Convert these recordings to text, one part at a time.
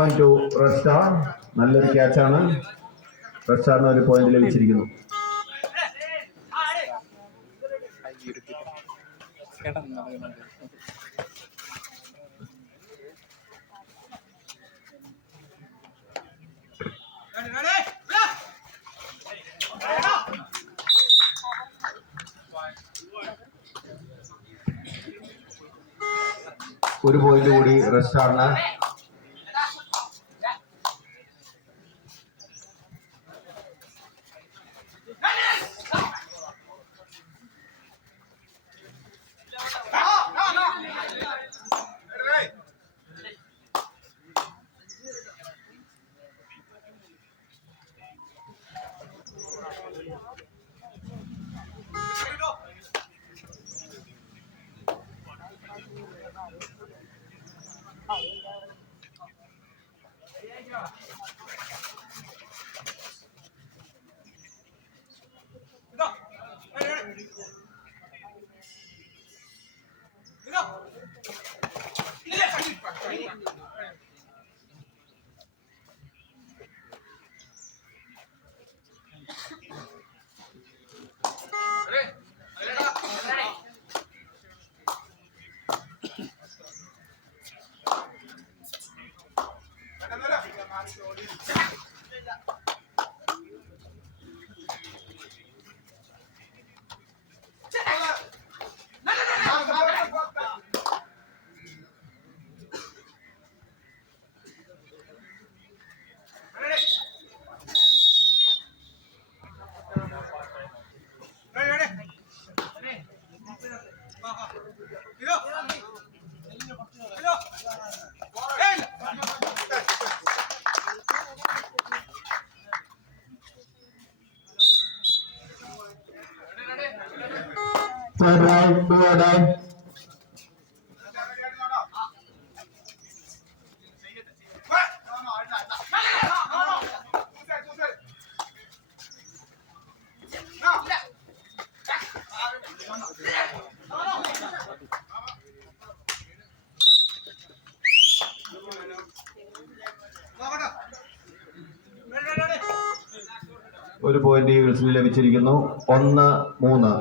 Point to red star. നല്ലൊരു ക്യാച്ചാണ്. Red സ്റ്റാറിന് ഒരു point ലഭിച്ചിരിക്കുന്നു. ഒരു പോയിന്റ് കൂടി റെഡ് സ്റ്റാറിന്. ഒരു പോയിന്റ് ഈഗിൾസിന് ലഭിച്ചിരിക്കുന്നു. 1-3.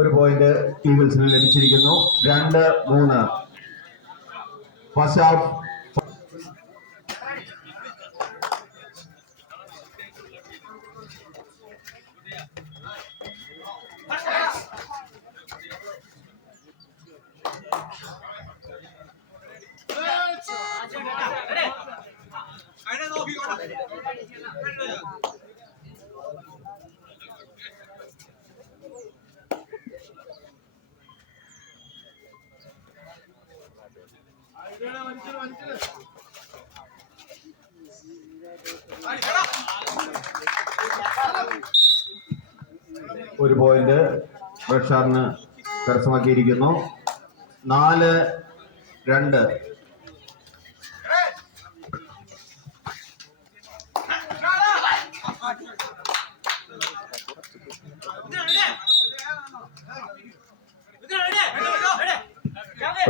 ഒരു പോയിന്റ് ഈഗിൾസിന് ലഭിച്ചിരിക്കുന്നു. 2-3. First half. ഒരു പോയിന്റ് റെഡ് സ്റ്റാറിന് കരസ്ഥമാക്കിയിരിക്കുന്നു. 4-2.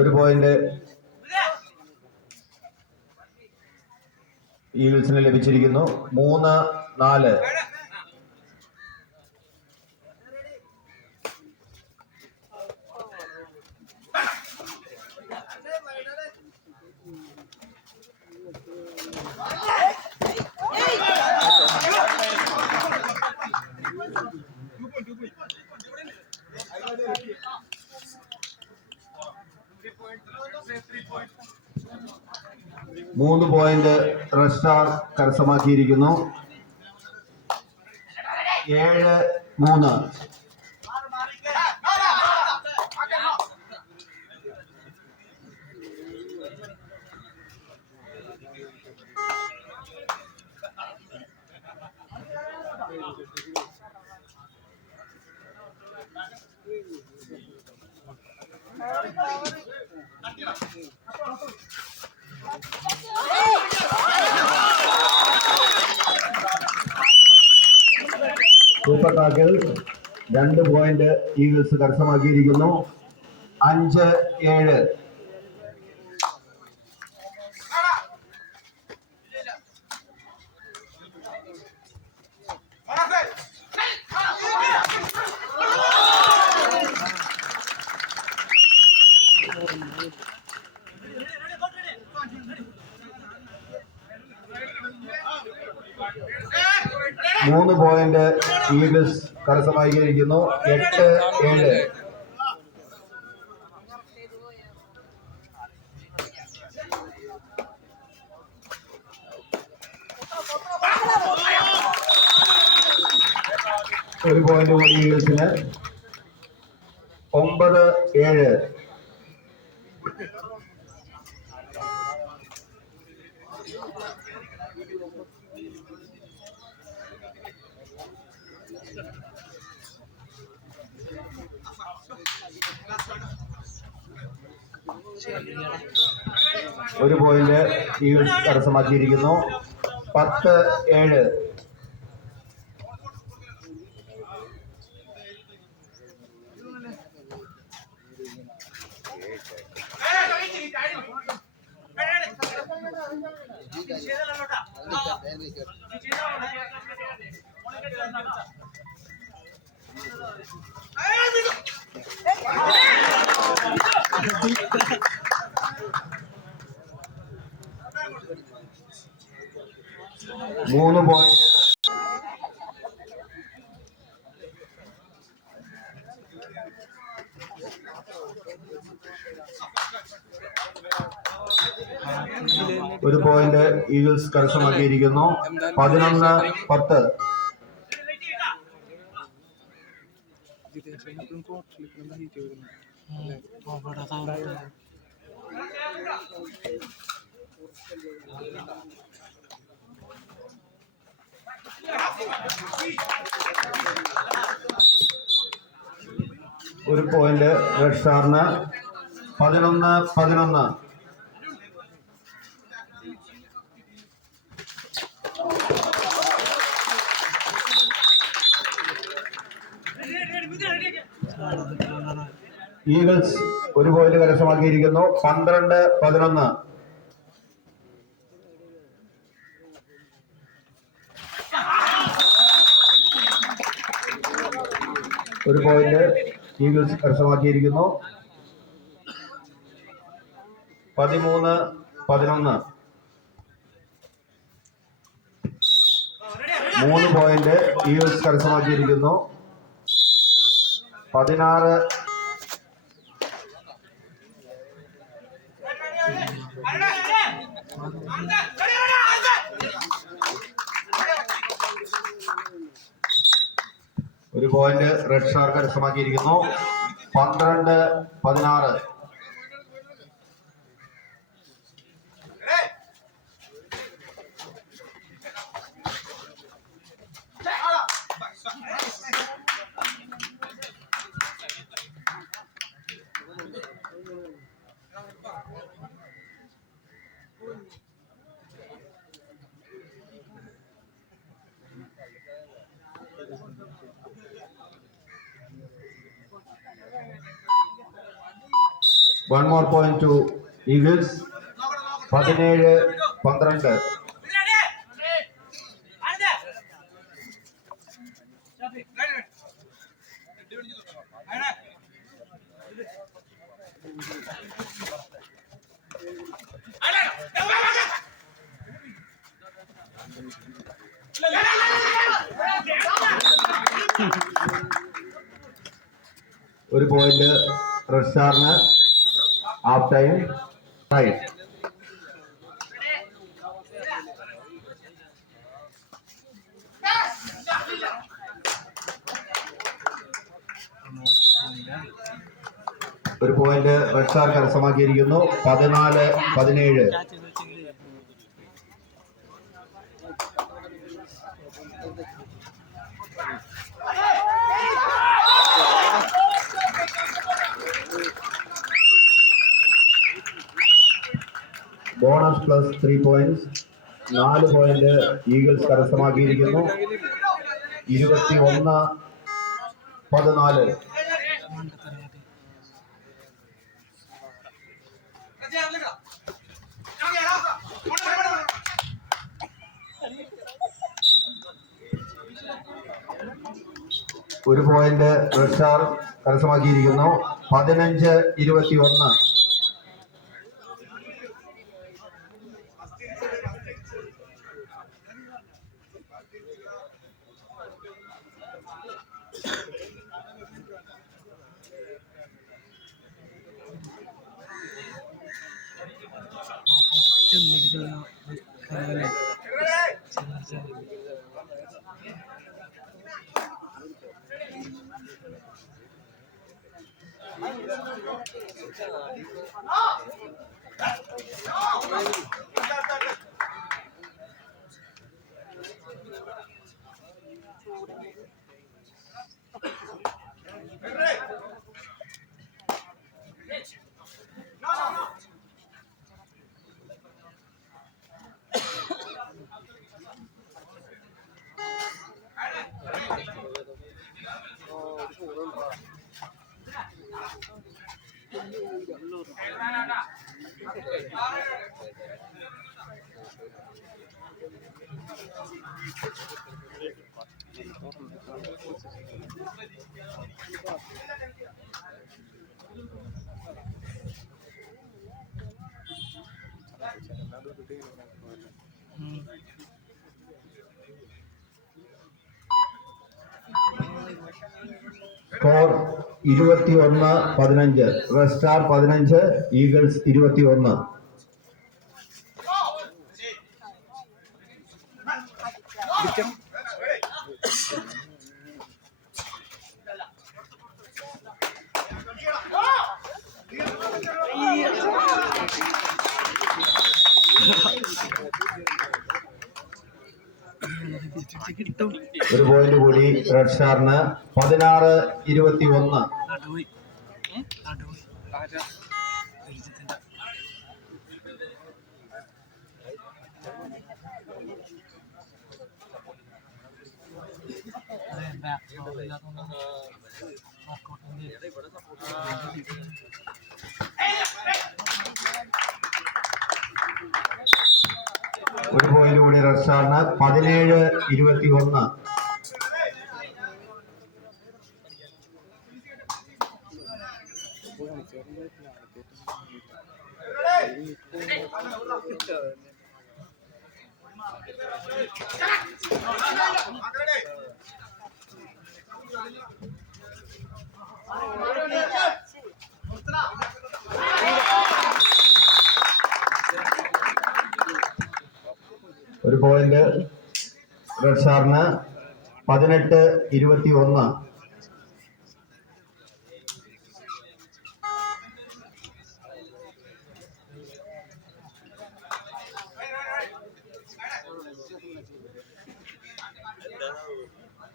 ഒരു പോയിന്റ് ഈഗിൾസിന് ലഭിച്ചിരിക്കുന്നു. 3-4. മൂന്ന് പോയിന്റ് റെഡ് സ്റ്റാർ കരസ്ഥമാക്കിയിരിക്കുന്നു. 7-3. സൂപ്പർ ടാക്കിൽ 2 പോയിന്റ് ഈഗിൾസ് കരസ്ഥമാക്കിയിരിക്കുന്നു. 5-7. മൂന്ന് പോയിന്റ് ഈഗിൾസ് കരസ്ഥമാക്കിയിരിക്കുന്നു. 8-7. ഒരു പോയിന്റ് കൂടി ഈഗിൾസിന്. 9-7. ഒരു പോയിന്റ് ഈഗിൾസ് കരസ്ഥമാക്കിയിരിക്കുന്നു. 10-7. മൂന്ന് പോയിന്റ് ഒരു പോയിന്റ് ഈഗിൾസ് കരസ്ഥമാക്കിയിരിക്കുന്നു. 11-10. ഒരു പോയിന്റ് റെഡ് സ്റ്റാറിന്. 11-11. ഈഗിൾസ് ഒരു പോയിന്റ് കരസ്ഥമാക്കിയിരിക്കുന്നു. 12-11. ഒരു പോയിന്റ് ഈഗിൾസ് കരസ്ഥമാക്കിയിരിക്കുന്നു. 13-11. 3 പോയിന്റ് ഈഗിൾസ് കരസ്ഥമാക്കിയിരിക്കുന്നു. 16. ഒരു പോയിന്റ് റെഡ് സ്റ്റാർ കരസ്ഥമാക്കിയിരിക്കുന്നു. 12-16. One more point to Eagles. 17-12. ഒരു പോയിന്റ് റെഡ് സ്റ്റാറിന്. Half time. ഒരു പോയിന്റ് റെഡ് സ്റ്റാർ കരസ്ഥമാക്കിയിരിക്കുന്നു. 14-17. Bonus plus 3 points. 4 point Eagles കരസ്ഥമാക്കിയിരിക്കുന്നു. 21-14. ഒരു പോയിന്റ് റെഡ് സ്റ്റാർ കരസ്ഥമാക്കിയിരിക്കുന്നു. 15-21. സ്കോർ 21-15. Red star 15, Eagles 21. ഒരു പോയിന്റ് കൂടി റെഡ് സ്റ്റാറിന്. 16-21. ഒരു പോയിന്റ് കൂടി റെഡ് സ്റ്റാറിന്. 17-21. ഒരു പോയിന്റ് റെഡ് സ്റ്റാറിന്. 18-21.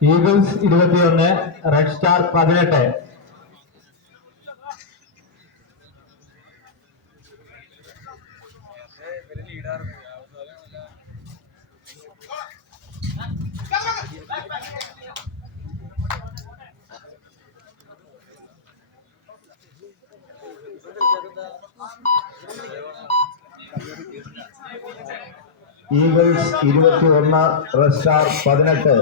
Eagles 21, red star 18. Eagles 21, red star 18.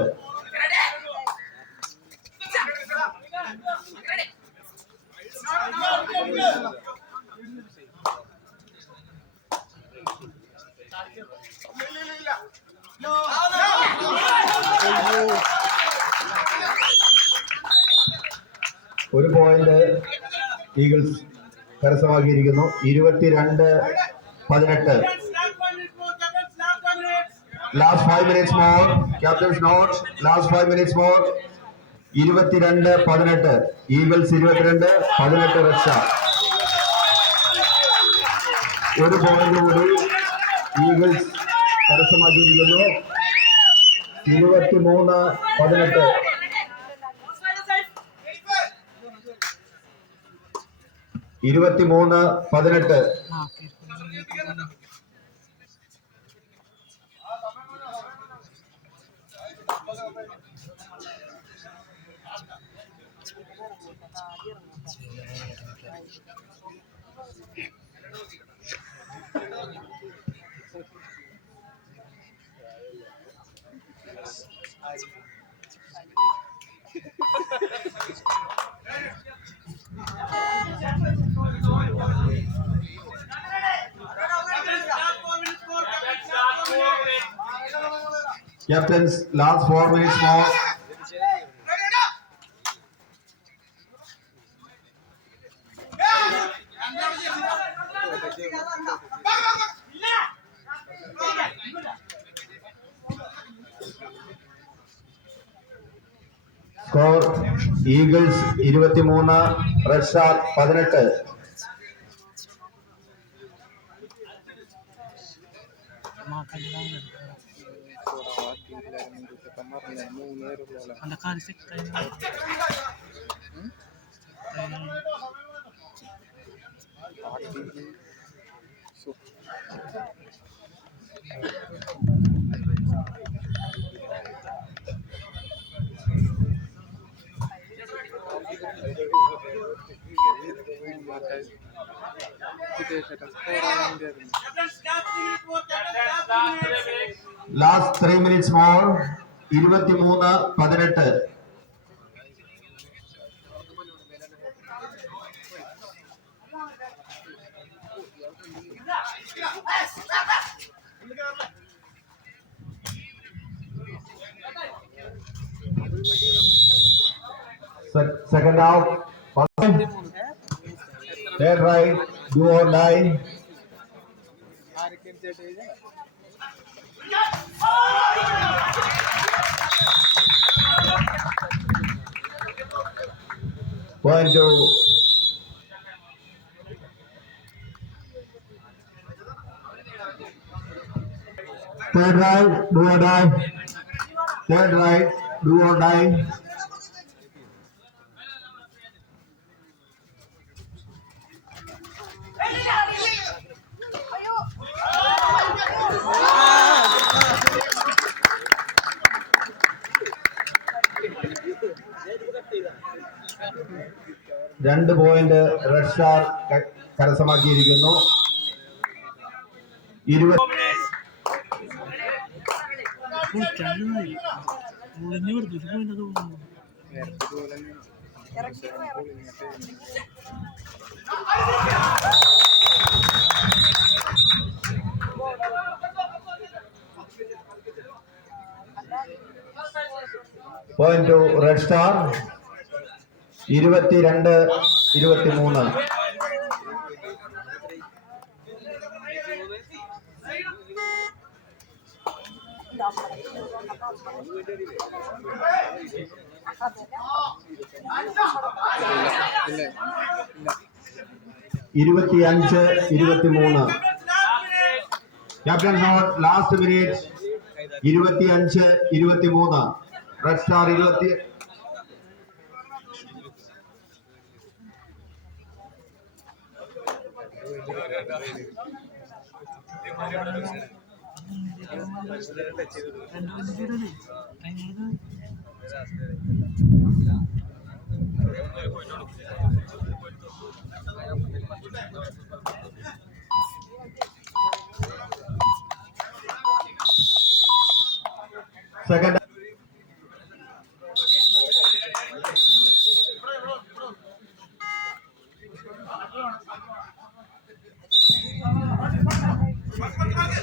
ഒരു പോയിന്റ് ഈഗിൾസ് കരസ്ഥമാക്കിയിരിക്കുന്നു. 22-18. Last 5 minutes more. Captain's note. Last 5 minutes more. 22-18. Eagles 22, 18 red star. ഒരു പോയിന്റ് കൂടി Eagles കരസ്ഥമാക്കിയിരിക്കുന്നു. 23-18. Captains, last 4 minutes more. Score Eagles 23, Red Star 18. Last 3 minutes more. 23, 18. Second half. Third right, do or die. Point to third right, do or die. Third right, do or die. രണ്ട് point red star കരസ്ഥമാക്കിയിരിക്കുന്നു. 20 point to red star. 22, 23. ഇരുപത്തിയഞ്ച് 23. Captain not last minute. 25, 23. Red star 20. Second.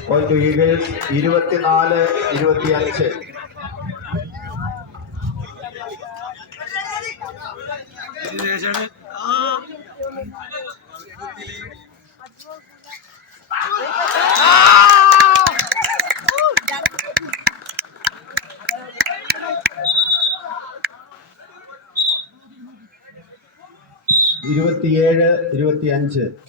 Point to Eagles 24, 25. ഇരുപത്തിയേഴ് 25.